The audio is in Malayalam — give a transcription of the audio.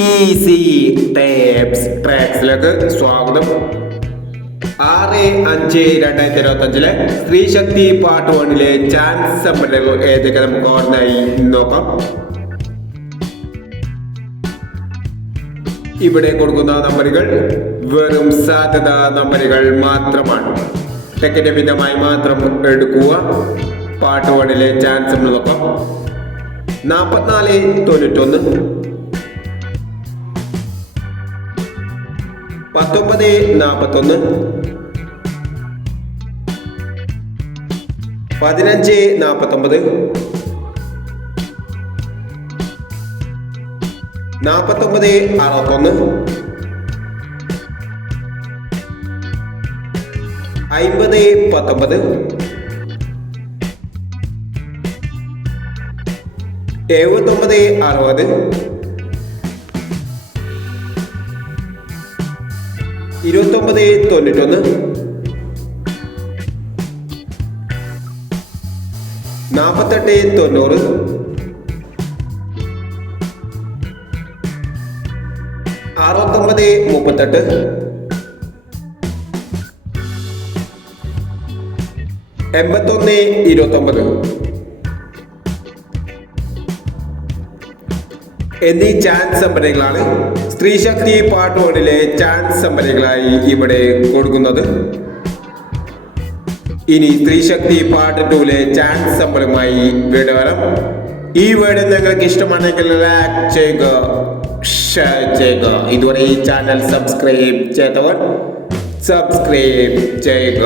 ഈസി ടേപ്സ് ട്രാക്സിലേക്ക് സ്വാഗതം. 6/5/2025 സ്ത്രീശക്തി പാർട്ട് 1 ചാൻസ് സമ്പന്നകൾ ഏതൊക്കെ നമുക്ക് ഓർമ്മയായി നോക്കാം. ഇവിടെ കൊടുക്കുന്ന നമ്പറുകൾ വെറും സാധ്യത നമ്പറുകൾ മാത്രമാണ്. ടിക്കറ്റ് മിതമായി മാത്രം എടുക്കുക. പാർട്ട് 1 ചാൻസ് നോക്കാം. 44-91, 19-41, 15-49, 49-61, 50-19, 79-60, 29-91, 48-90, 69-38, 81-29 എന്നീ ചാൻസ് നമ്പറുകളാണ് സ്ത്രീശക്തി പാർട്ട് 1 ചാൻസ് നമ്പറുകളായി ഇവിടെ കൊടുക്കുന്നത്. ഇനി സ്ത്രീശക്തി പാർട്ട് 2 ചാൻസ് നമ്പറുമായി വീട് വരാം. ഈ വീഡിയോ നിങ്ങൾക്ക് ഇഷ്ടമാണെങ്കിൽ ലൈക്ക് ചെയ്യുക, ഷെയർ ചെയ്യുക. ഇതുവരെ ഈ ചാനൽ സബ്സ്ക്രൈബ് ചെയ്തവർ സബ്സ്ക്രൈബ് ചെയ്യുക.